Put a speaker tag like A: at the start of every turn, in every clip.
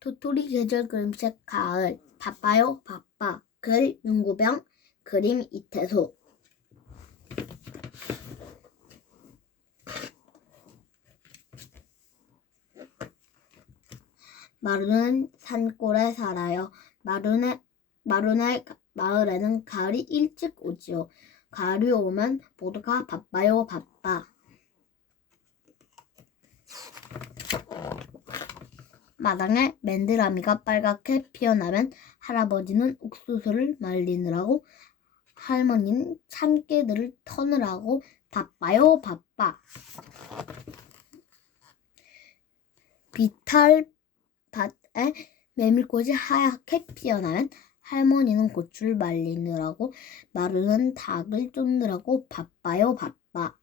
A: 도토리 계절 그림책 가을 바빠요 바빠 글 윤구병 그림 이태소 마루는 산골에 살아요. 마루네 마루네 마을에는 가을이 일찍 오지요. 가을이 오면 모두가 바빠요 바빠. 마당에 맨드라미가 빨갛게 피어나면 할아버지는 옥수수를 말리느라고 할머니는 참깨들을 터느라고 바빠요 바빠. 비탈 밭에 메밀꽃이 하얗게 피어나면 할머니는 고추를 말리느라고 마루는 닭을 쫓느라고 바빠요 바빠.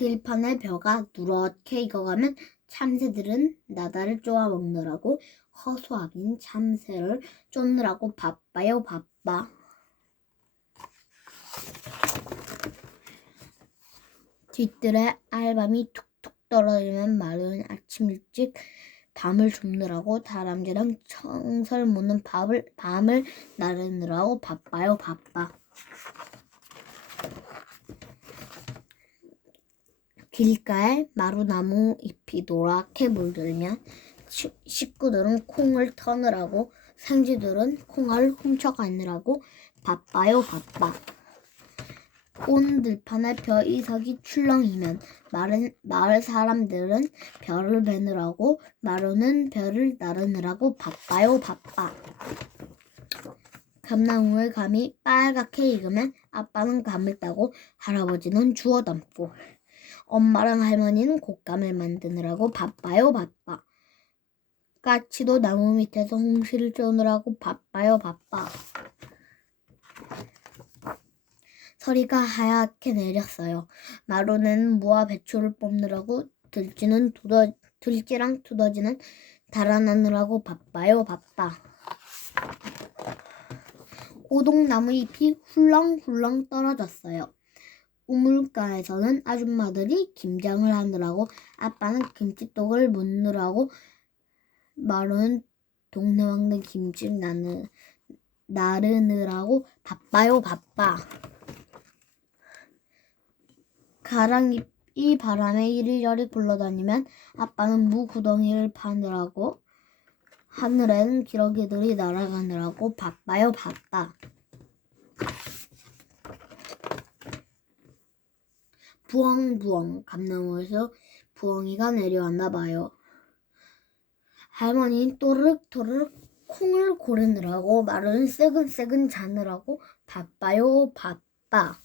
A: 들판에 벼가 누렇게 익어가면 참새들은 나다를 쪼아 먹느라고 허수아비는 참새를 쫓느라고 바빠요 바빠. 뒷뜰에 알밤이 툭툭 떨어지면 마루는 아침 일찍 밤을 줍느라고 다람쥐랑 청설 무는 밥을 밤을 나르느라고 바빠요 바빠. 길가에 마루나무 잎이 노랗게 물들면 시- 식구들은 콩을 터느라고 생쥐들은 콩알을 훔쳐가느라고 바빠요 바빠. 온 들판에 벼 이삭이 출렁이면 마을, 마을 사람들은 별을 베느라고 마루는 별을 나르느라고 바빠요 바빠. 감나무의 감이 빨갛게 익으면 아빠는 감을 따고 할아버지는 주워 담고 엄마랑 할머니는 곶감을 만드느라고 바빠요 바빠. 까치도 나무 밑에서 홍시를 쪼느라고 바빠요 바빠. 서리가 하얗게 내렸어요. 마루는 무와 배추를 뽑느라고 들쥐는 두더 들쥐랑 두더지는 달아나느라고 바빠요 바빠. 오동나무 잎이 훌렁훌렁 떨어졌어요. 우물가에서는 아줌마들이 김장을 하느라고 아빠는 김치떡을 묻느라고 마루는 동네 왕래 김치를 나느, 나르느라고 바빠요 바빠. 가랑잎이 바람에 이리저리 굴러다니면 아빠는 무 구덩이를 파느라고 하늘에는 기러기들이 날아가느라고 바빠요 바빠. 부엉부엉 감나무에서 부엉이가 내려왔나 봐요. 할머니는 또르륵또르륵 콩을 고르느라고 마루는 새근새근 자느라고 바빠요 바빠.